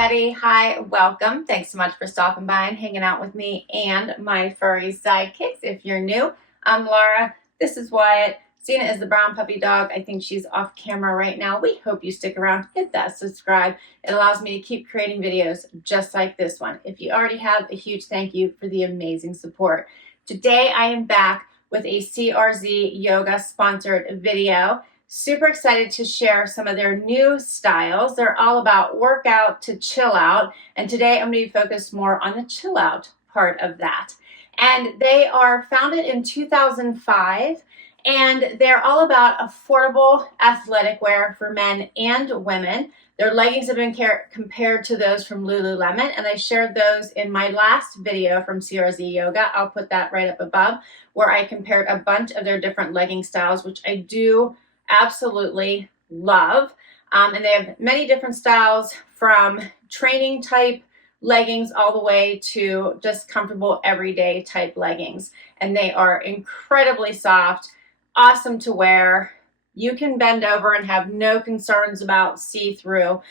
everybody. Hi, welcome. Thanks so much for stopping by and hanging out with me and my furry sidekicks. If you're new, I'm Laura. This is Wyatt. Cena is the brown puppy dog. I think she's off camera right now. We hope you stick around. Hit that subscribe. It allows me to keep creating videos just like this one. If you already have, a huge thank you for the amazing support. Today I am back with a CRZ Yoga sponsored video. Super excited to share some of their new styles. They're all about workout to chill out. And today I'm going to be focused more on the chill out part of that. And they are founded in 2005. And they're all about affordable athletic wear for men and women. Their leggings have been compared to those from Lululemon, and I shared those in my last video from CRZ Yoga. I'll put that right up above, where I compared a bunch of their different legging styles, which I do absolutely love. And they have many different styles, from training type leggings all the way to just comfortable everyday type leggings. And they are incredibly soft, awesome to wear. You can bend over and have no concerns about see-through.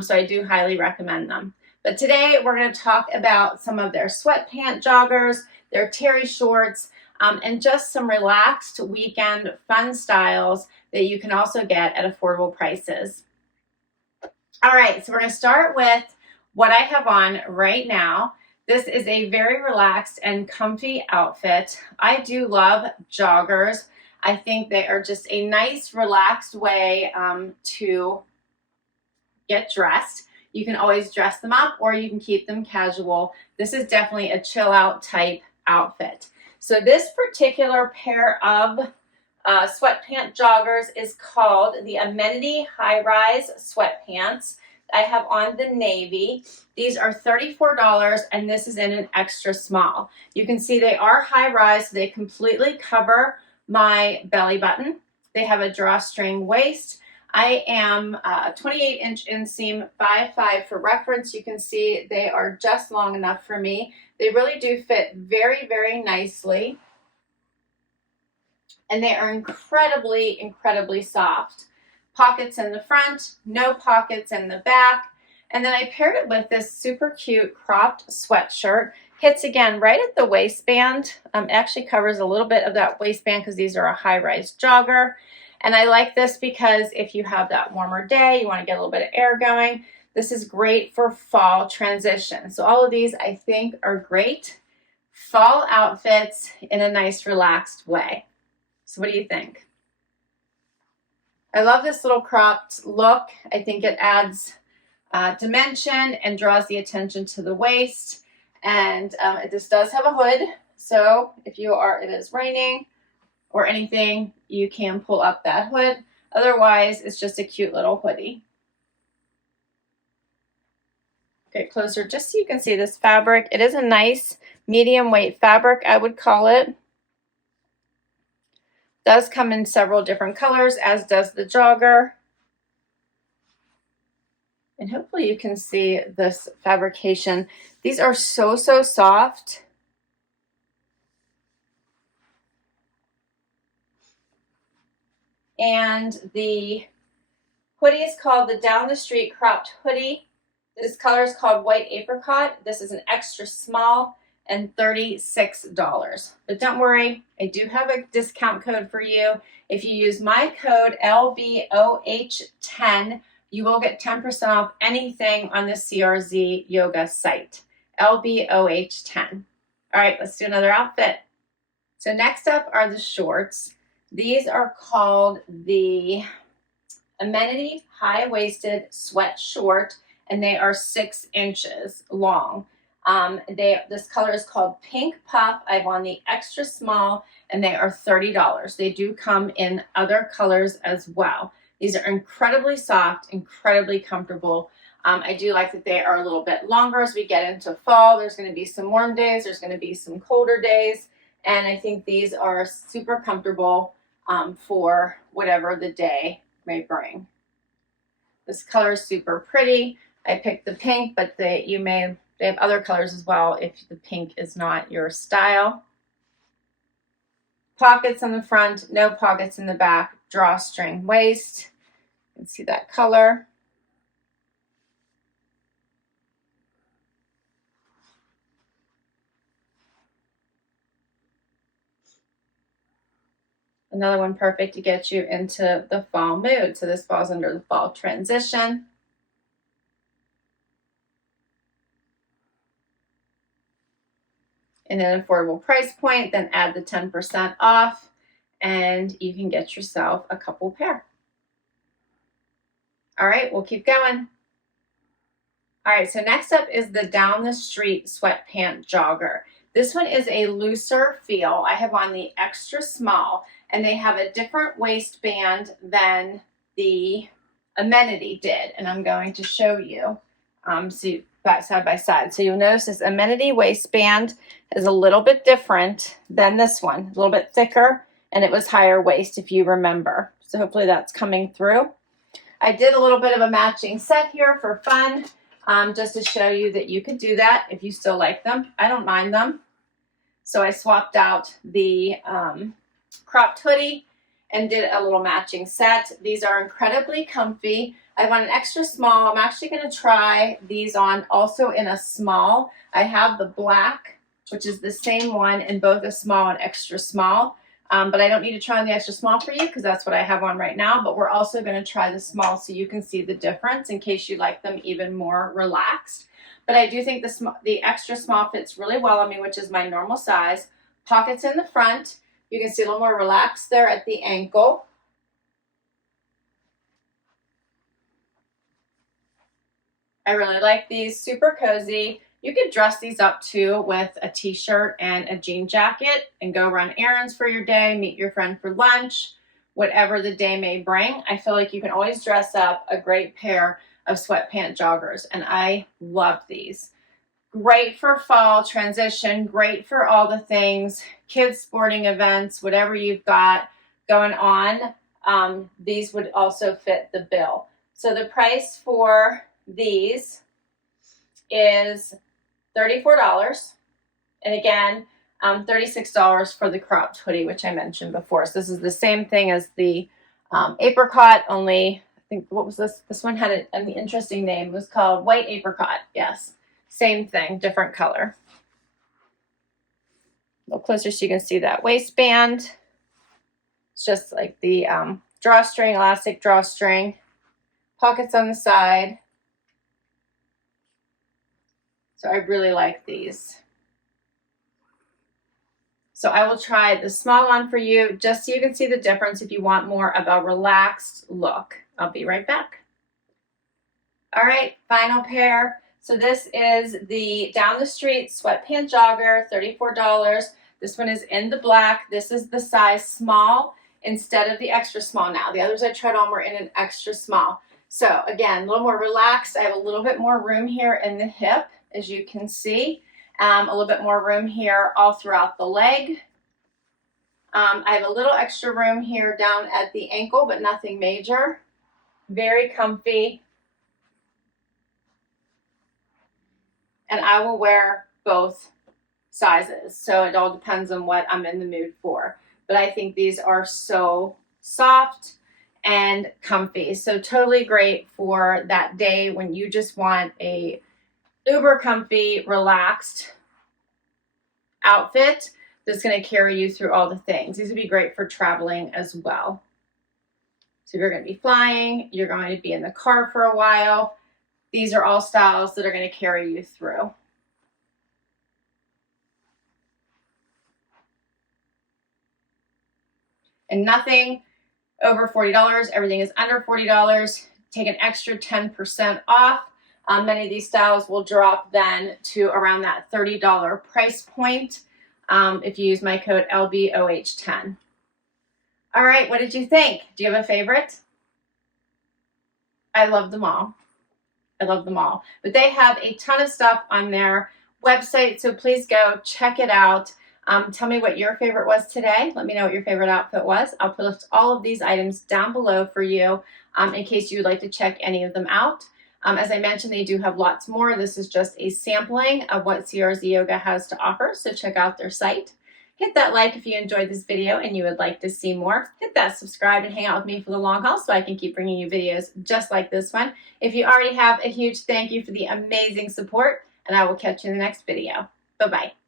So I do highly recommend them. But today we're going to talk about some of their sweatpant joggers, their terry shorts, and just some relaxed weekend fun styles that you can also get at affordable prices. All right, so we're going to start with what I have on right now. This is a very relaxed and comfy outfit. I do love joggers. I think they are just a nice, relaxed way to get dressed. You can always dress them up or you can keep them casual. This is definitely a chill out type outfit. So this particular pair of sweatpant joggers is called the Amenity High Rise Sweatpants. I have on the navy. These are $34 and this is in an extra small. You can see they are high rise, so they completely cover my belly button. They have a drawstring waist. I am 28-inch inseam, 5'5" for reference. You can see they are just long enough for me. They really do fit very, very nicely. And they are incredibly, incredibly soft. Pockets in the front, no pockets in the back. And then I paired it with this super cute cropped sweatshirt. Hits again right at the waistband. Actually covers a little bit of that waistband because these are a high-rise jogger. And I like this because if you have that warmer day, you want to get a little bit of air going, this is great for fall transition. So all of these I think are great fall outfits in a nice relaxed way. So what do you think? I love this little cropped look. I think it adds dimension and draws the attention to the waist. And this does have a hood, so if it is raining or anything, you can pull up that hood. Otherwise, it's just a cute little hoodie. Get closer just so you can see this fabric. It is a nice medium weight fabric, I would call it. Does come in several different colors, as does the jogger. And hopefully you can see this fabrication. These are so, so soft. And the hoodie is called the Down the Street Cropped Hoodie. This color is called White Apricot. This is an extra small and $36. But don't worry, I do have a discount code for you. If you use my code LBOH10, you will get 10% off anything on the CRZ Yoga site. LBOH10. All right, let's do another outfit. So next up are the shorts. These are called the Amenity High-Waisted Sweat Short, and they are 6 inches long. This color is called Pink Puff. I have on the extra small, and they are $30. They do come in other colors as well. These are incredibly soft, incredibly comfortable. I do like that they are a little bit longer as we get into fall. There's going to be some warm days. There's going to be some colder days. And I think these are super comfortable for whatever the day may bring. This color is super pretty. I picked the pink, but they have other colors as well if the pink is not your style. Pockets on the front, no pockets in the back, drawstring waist. You can see that color. Another one perfect to get you into the fall mood. So this falls under the fall transition. And then affordable price point, then add the 10% off, and you can get yourself a couple pair. All right, we'll keep going. All right, so next up is the Down the Street Sweatpant Jogger. This one is a looser feel. I have on the extra small, and they have a different waistband than the Amenity did, and I'm going to show you side by side. So you'll notice this Amenity waistband is a little bit different than this one, a little bit thicker, and it was higher waist if you remember. So hopefully that's coming through. I did a little bit of a matching set here for fun, just to show you that you could do that if you still like them. I don't mind them. So I swapped out the cropped hoodie and did a little matching set. These are incredibly comfy. I want an extra small. I'm actually going to try these on also in a small. I have the black, which is the same one in both a small and extra small. But I don't need to try on the extra small for you because that's what I have on right now. But we're also going to try the small so you can see the difference in case you like them even more relaxed. But I do think the extra small fits really well on me, which is my normal size. Pockets in the front. You can see a little more relaxed there at the ankle. I really like these, super cozy. You could dress these up too with a t-shirt and a jean jacket and go run errands for your day, meet your friend for lunch, whatever the day may bring. I feel like you can always dress up a great pair of sweatpant joggers, and I love these. Great for fall transition, great for all the things, kids sporting events, whatever you've got going on. These would also fit the bill. So the price for these is $34, and again, $36 for the cropped hoodie, which I mentioned before. So this is the same thing as the apricot, only I think, what was this? This one had an interesting name. It was called white apricot. Yes, same thing, different color. A little closer so you can see that waistband. It's just like the drawstring, elastic drawstring, pockets on the side. So I really like these. So I will try the small on for you just so you can see the difference if you want more of a relaxed look. I'll be right back. All right, final pair. So this is the Down the Street Sweatpant Jogger, $34. This one is in the black. This is the size small instead of the extra small now. The others I tried on were in an extra small. So again, a little more relaxed. I have a little bit more room here in the hip, as you can see. A little bit more room here all throughout the leg. I have a little extra room here down at the ankle, but nothing major. Very comfy. And I will wear both sizes. So it all depends on what I'm in the mood for. But I think these are so soft and comfy. So totally great for that day when you just want a uber comfy, relaxed outfit that's going to carry you through all the things. These would be great for traveling as well. So if you're going to be flying, you're going to be in the car for a while, these are all styles that are going to carry you through. And nothing over $40. Everything is under $40. Take an extra 10% off. Many of these styles will drop then to around that $30 price point if you use my code LBOH10. All right, what did you think? Do you have a favorite? I love them all. I love them all. But they have a ton of stuff on their website, so please go check it out. Tell me what your favorite was today. Let me know what your favorite outfit was. I'll put all of these items down below for you in case you would like to check any of them out. As I mentioned, they do have lots more. This is just a sampling of what CRZ Yoga has to offer, so check out their site. Hit that like if you enjoyed this video and you would like to see more. Hit that subscribe and hang out with me for the long haul so I can keep bringing you videos just like this one. If you already have, a huge thank you for the amazing support, and I will catch you in the next video. Bye-bye.